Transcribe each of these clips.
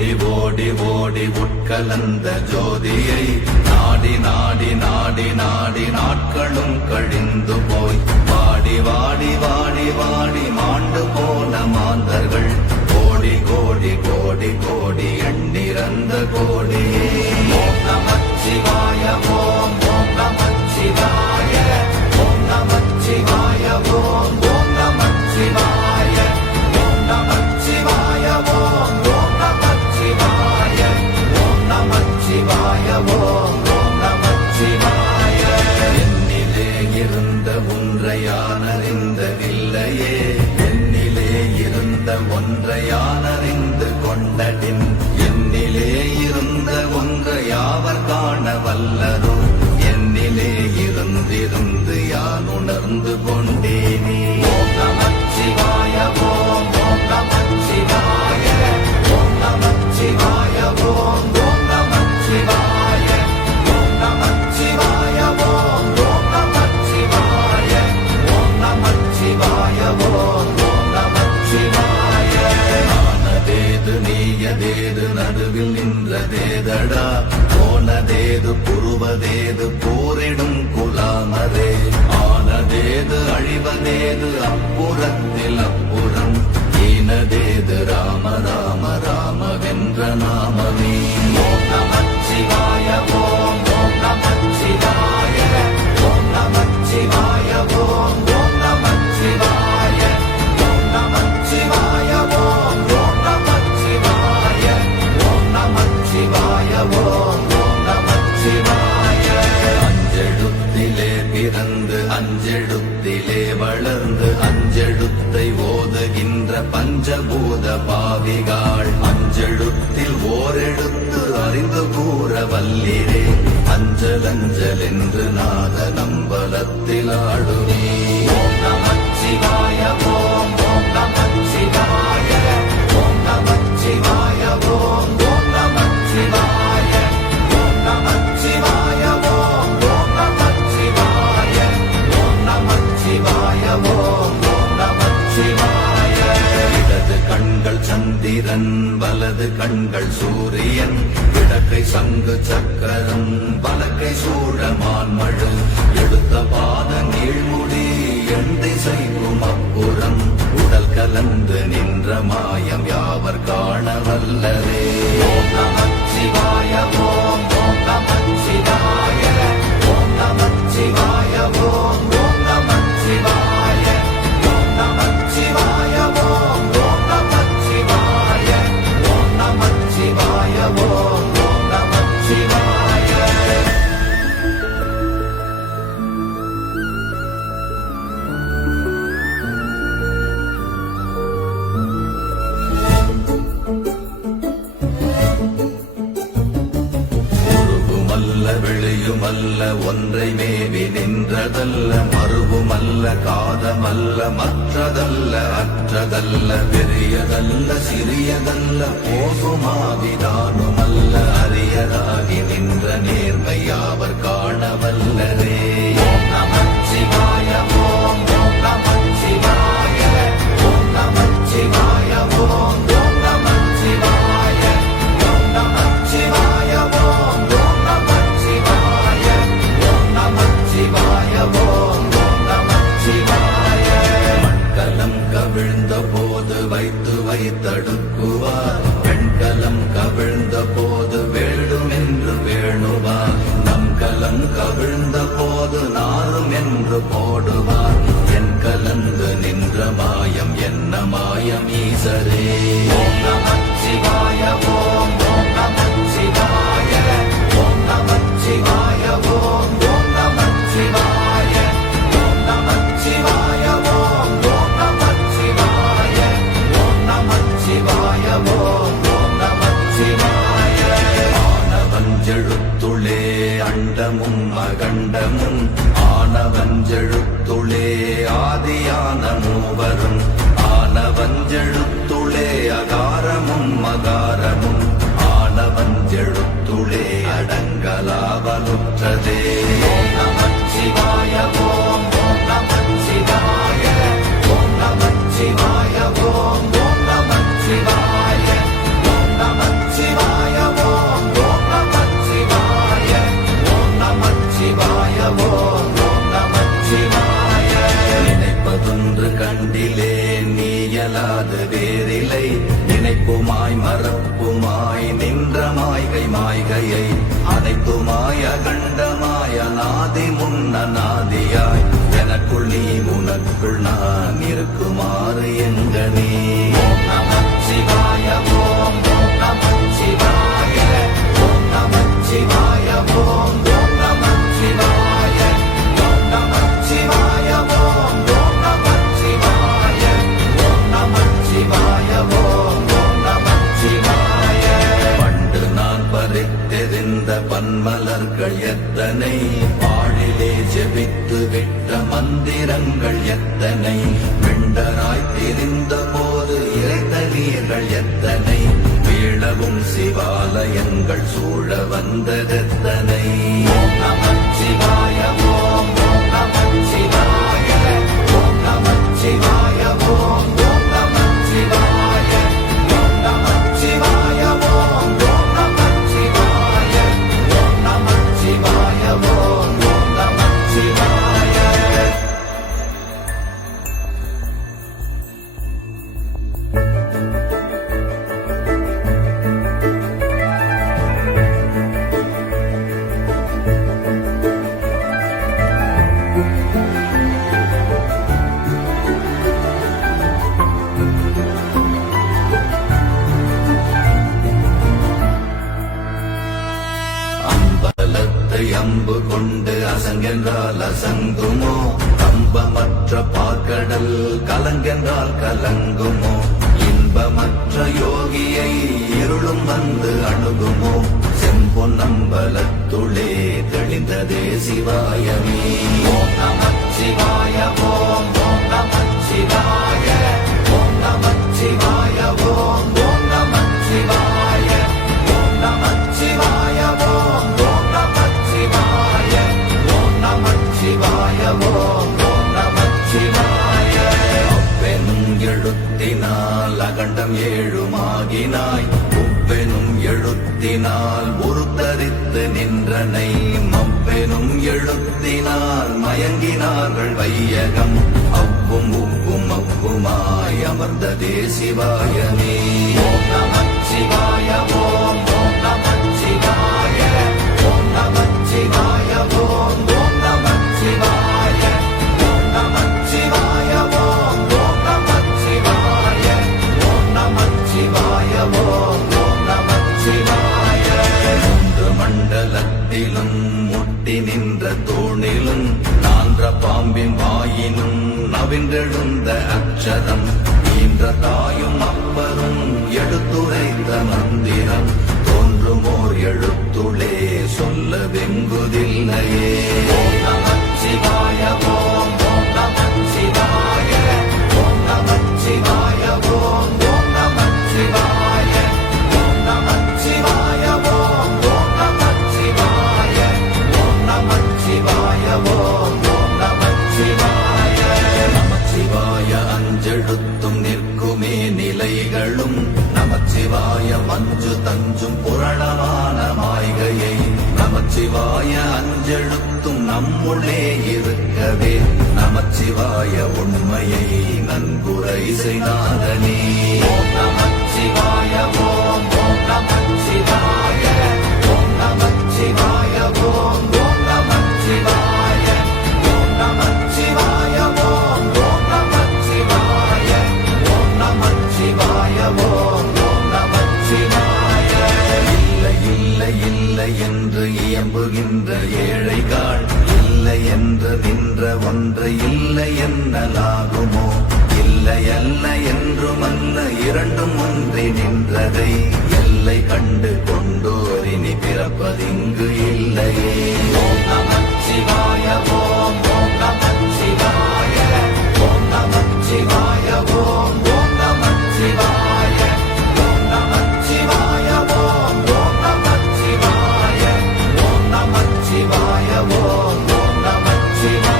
ஓடி ஓடி ஓடி உட்கலந்த ஜோதியை நாடி நாடி நாடி நாடி நாட்களும் கழிந்து போய் வாடி வாடி வாடி வாடி மாண்டு போன மாந்தர்கள் கோடி கோடி கோடி கோடி எண்ணிறந்த கோடி. ஓம் நமச்சிவாய ஓம் ஓம் நமச்சிவாய ஓம் நமச்சிவாய ஓம் ஓம் நமச்சிவாய ஓம் நமச்சிவாய ஓம் ஓம் நமச்சிவாய ஓம் நமச்சிவாய ஓம் ஓம் நமச்சிவாய. என்னிலே இருந்த ஒன்றை யான் அறிந்ததில்லையே, என்னிலே இருந்த ஒன்றை யான் அறிந்து கொண்டடின், என்னிலே இருந்த ஒன்றை யாவர் காண வல்லரோ, என்னிலே இருந்திருந்து யான் உணர்ந்து கொண்டேனே. ஓம் நமச்சிவாய ஓம் ஓம் நமச்சிவாய ஓம் நமச்சிவாய ஓம் ஓம் நமச்சிவாய ஓம் நமச்சிவாய ஓம் ஓம் நமச்சிவாய ஓம் நமச்சிவாய ஓம் ஓம் நமச்சிவாய. ஆனதேது நீயதேது நடுவில் நின்றதேதடா, போனதேது புருவதேது போரிடும் குலாமரே, ஆனதேது அழிவதேது அப்புறத்தில் அப்புறம், ஈனதேது ராம ராம ராமவென்ற நாமமே. ஓம் நமச்சிவாய ஓம் ஓம் நமச்சிவாய ஓம் நமச்சிவாய ஓம் ஓம் நமச்சிவாய ஓம் நமச்சிவாய ஓம் ஓம் நமச்சிவாய ஓம் நமச்சிவாய ஓம் ஓம் நமச்சிவாய. அஞ்செழுத்திலே பிறந்து அஞ்செழுத்திலே வளர்ந்து அஞ்செழுத்தை ஓதுகின்ற பஞ்சபூத பாவிகாள், அஞ்செழுத்தில் ஓரெழுத்து அறிந்து கூற வல்லிரே, அஞ்சல் அஞ்சல் என்று நாத நம்பலத்தில் ஆடுவே. ஓம் நமச்சிவாய ஓம் ஓம் நமச்சிவாய ஓம் நமச்சிவாய ஓம் ஓம் நமச்சிவாய ஓம் நமச்சிவாய ஓம் ஓம் நமச்சிவாய ஓம் நமச்சிவாய ஓம் ஓம் நமச்சிவாய. இடது கண்கள் சந்திரன் வலது கண்கள் சூரியன், இடக்கை சங்கு சக்கரம் வலக்கை சூழமான் மழு, எடுத்த பாத நீழ்முடி எண் திசைக்கும் அப்புறம், உடல் கலந்து நின்ற மாயம் யாவர் காண வல்லரே. ஓம் நமச்சிவாய ஓம் ஓம் நமச்சிவாய ஓம் நமச்சிவாய ஓம் ஓம் நமச்சிவாய ஓம் நமச்சிவாய ஓம் ஓம் நமச்சிவாய ஓம் நமச்சிவாய ஓம் ஓம் நமச்சிவாய. உருவுமல்ல வெளியுமல்ல ஒன்றை மேவி நின்றதல்ல, மறுவுமல்ல காதமல்ல மற்றதல்ல அற்றதல்ல, பெரியதல்ல சிறியதல்ல போகுமாவிதானுமல்ல, அரியதாகி நின்ற நேர்மை யாவர் காண வல்லரே. ஓம் நமச்சிவாய ஓம் ஓம் நமச்சிவாய ஓம் நமச்சிவாய ஓம் ஓம் நமச்சிவாய ஓம் நமச்சிவாய ஓம் ஓம் நமச்சிவாய ஓம் நமச்சிவாய ஓம் ஓம் நமச்சிவாய. மண்கலம் கவிழ்ந்த போது வைத்து வைத்தடுக்குவார், பெண்கலம் கவிழ்ந்த போது வேடும் என்று வேணுவார், நம் கலம் கவிழ்ந்த போது நாரும் என்று போடுவார், என் கலந்து நின்ற மாயம் என்ன மாயம் ஈசரே. ஓம் நமச்சிவாய ஓம் ஓம் நமச்சிவாய ஓம் நமச்சிவாய ஓம் ஓம் நமச்சிவாய ஓம் நமச்சிவாய ஓம் ஓம் நமச்சிவாய ஓம் நமச்சிவாய ஓம் ஓம் நமச்சிவாய. ஆனவஞ்செழுத்துளே அண்டமும் அகண்டமும், ஆனவஞ்செழுத்துளே ஆதியான மூவரும், ஆனவஞ்செழுத்துளே அகாரமும் மகாரமும், ஆனவஞ்செழுத்துளே அடங்கலாவலுற்றதே. ஓம் நமச்சிவாய ஓம் ஓம் நமச்சிவாய ஓம் நமச்சிவாய ஓம் ஓம் நமச்சிவாய ஓம் நமச்சிவாய ஆதி முன்னநாதியாய் எனக்குள் நீ உனக்குள் நான் இருக்குமாறு எங்கனே. ஓம் நமச்சிவாய ஓம் ஓம் நமச்சிவாய ஓம் நமச்சிவாய ஓம் ஓம் நமச்சிவாய ஓம் நமச்சிவாய ஓம் ஓம் நமச்சிவாய ஓம் நமச்சிவாய ஓம் ஓம் நமச்சிவாய. பண்டு நான் பறித்தெறிந்த பன்மலர்கள் எத்தனை, வாழிலே ஜெபித்து விட்ட மந்திரங்கள் எத்தனை, வெண்டராய் திரிந்த போது இறைத்த நீர்கள் எத்தனை, வீழவும் சிவாலயங்கள் சூழ வந்ததெத்தனை. ஓம் நமச்சிவாய ஓம் ஓம் நமச்சிவாய ஓம் நமச்சிவாய ஓம் ஓம் நமச்சிவாய ஓம் நமச்சிவாய ஓம் ஓம் நமச்சிவாய ஓம் நமச்சிவாய ஓம் ஓம் நமச்சிவாய. அம்பலத்தை அம்பு கொண்டு அசங்கென்றால் அசங்குமோ, கம்பமற்ற பார்க்கடல் கலங்கென்றால் கலங்குமோ, இன்பமற்ற யோகியை இருளும் வந்து அணுகுமோ, செம்பொன்னம்பலத்துளே தெளிந்ததே சிவாயமே. ஓம் நமச்சிவாய ஓம் ஓம் நமச்சிவாய ஓம் நமச்சிவாய ஓம் ஓம் நமச்சிவாய ஓம் நமச்சிவாய ஓம் ஓம் நமச்சிவாய ஓம் நமச்சிவாய ஓம் ஓம் நமச்சிவாய. அப்பெனும் எழுத்தினால் அகண்டம் ஏழுமாகினாய், உப்பெனும் எழுத்தினால் உருத்தரித்து நின்றனை, மப்பெனும் எழுத்தினால் மயங்கினார்கள் வையகம், அவ்வும் உவ்வும் அவ்வுமாய் அமர்ந்ததே சிவாயமே. ஓம் நமச்சிவாய ஓம் ஓம் நமச்சிவாய ஓம் நமச்சிவாய ஓம் ஓம் நமச்சிவாய ஓம் நமச்சிவாய ஓம் ஓம் நமச்சிவாய ஓம் நமச்சிவாய ஓம் ஓம் நமச்சிவாய. மூன்று மண்டலத்திலும் முட்டி நின்ற தூணிலும் நான்ற பாம்பின் வாயினும் நவின்றெழுந்த அக்ஷரம், ஈன்ற தாயும் அப்பரும் எடுத்துரைத்த மந்திரம், தோன்றுமோர் எழுத்துளே சொல்ல வெங்குதில்லையே. ஓம் நமச்சிவாய ஓம் ஓம் நமச்சிவாய ஓம் நமச்சிவாய ஓம் ஓம் நமச்சிவாய ஓம் நமச்சிவாய ஓம் ஓம் நமச்சிவாய ஓம் நமச்சிவாய ஓம் ஓம் நமச்சிவாய. நமச்சிவாய அஞ்செழுத்தும் நிற்குமே நிலைகளும், நமச்சிவாய மஞ்சு தஞ்சும் புரணமான மாய்கையை, நமச்சிவாய அஞ்செழுத்தும் நம்முள்ளே இருக்கவே, நமச்சிவாய உண்மையை நன்குரை செய்தாதனே. ஓம் நமச்சிவாய ஓம் ஓம் நமச்சிவாய ஓம் நமச்சிவாய ஓம் ஓம் நமச்சிவாய ஓம் நமச்சிவாய ஓம் ஓம் நமச்சிவாய ஓம் நமச்சிவாய ஓம் ஓம் நமச்சிவாய. இல்லை இல்லை இல்லை என்று இயம்புகின்ற ஏழைகள், இல்லை என்று நின்ற ஒன்று இல்லை என்னலாகுமோ, இல்லை அல்ல என்றுமல்ல இரண்டும் ஒன்றி நின்றதை, எல்லை கண்டு கொண்டோரினி பிறப்பதிங்கு இல்லையே. ஓம் நமச்சிவாய ஓம் ஓம் நமச்சிவாய ஓம் நமச்சிவாய ஓம் ஓம் நமச்சிவாய ஓம் நமச்சிவாய ஓம் ஓம் நமச்சிவாய ஓம் நமச்சிவாய ஓம் ஓம் நமச்சிவாய.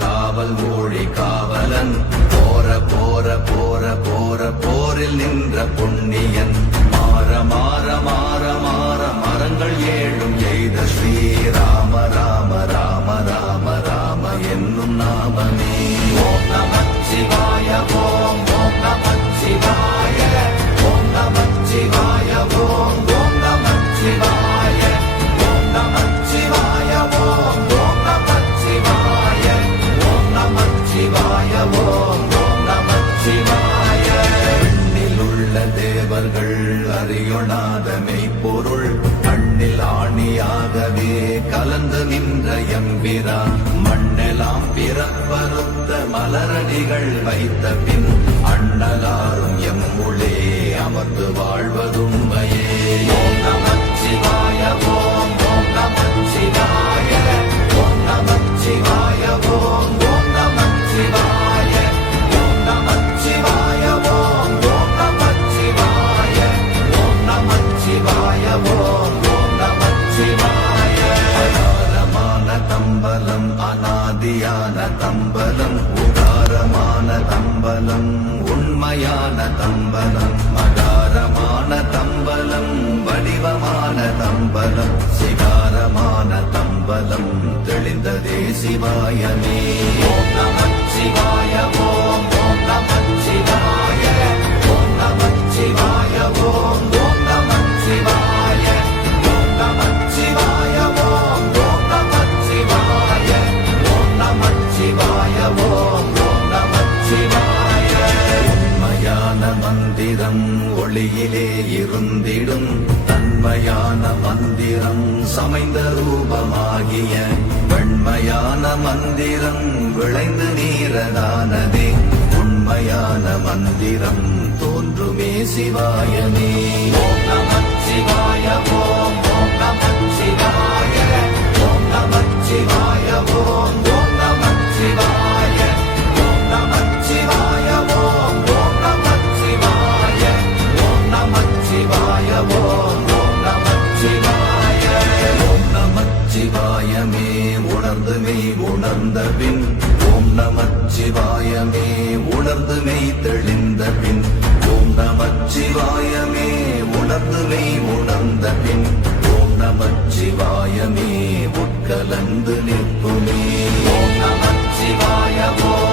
காவல் மொழி காவலன், போற போற போற போற போரில் நின்ற புண்ணியன், மாற மாற மாற மாற மரங்கள் ஏழும் எய்த ஸ்ரீரா நின்ற எம்பிரான் மண்ணெல்லாம் பிறப்பறுத்த மலரடிகள் வைத்த பின் அண்ணலாரும் எம்முளே அமர்ந்து வாழ்வதுண்மையே. ஓம் நமச்சிவாய ஓம் ஓம் நமச்சிவாய ஓம் நமச்சிவாய ஓம் ஓம் நமச்சிவாய ஓம் நமச்சிவாய ஓம் ஓம் நமச்சிவாய ஓம் நமச்சிவாய ஓம் ஓம் நமச்சிவாய. அகாரமான தம்பலம் அநாதியான தம்பலம் உதாரமான தம்பலம் உண்மையான தம்பலம் மகாரமான தம்பலம் வடிவமான தம்பலம் சிகாரமான தம்பலம் தெளிந்ததே சிவாயமே. ஓம் நமச்சிவாய ஓம் ஓம் நமச்சிவாய ஓம் நமச்சிவாய ஓம் ஓம் நமச்சிவாய ஓம் நமச்சிவாய ஓம் ஓம் நமச்சிவாய ஓம் நமச்சிவாய ஓம் ஓம் நமச்சிவாய. உண்மையான மந்திரம் ஒளியிலே இருந்திடும் தன்மையான மந்திரம் சமைந்த ரூபமாகிய வெண்மையான மந்திரம் விளைந்து நீரதானதே உண்மையான மந்திரம் தோன்றுமே சிவாயமே. ஓம் நமச்சிவாய ஓம் ஓம் நமச்சிவாய ஓம் நமச்சிவாய ஓம் ஓம் நமச்சிவாய ஓம் நமச்சிவாய ஓம் ஓம் நமச்சிவாய ஓம் நமச்சிவாய ஓம் ஓம் நமச்சிவாய. ஓம் நமச்சிவாயமே உணர்ந்து மெய் உணர்ந்த பின் ஓம் நமச்சிவாயமே உணர்ந்து மெய் தெளிந்த பின் ஓம் நமச்சிவாயமே உணர்ந்து மெய் உணர்ந்த பின் ஓம் நமச்சிவாயமே உட்கலந்து நிற்புமே. ஓம் நமச்சிவாய ஓம்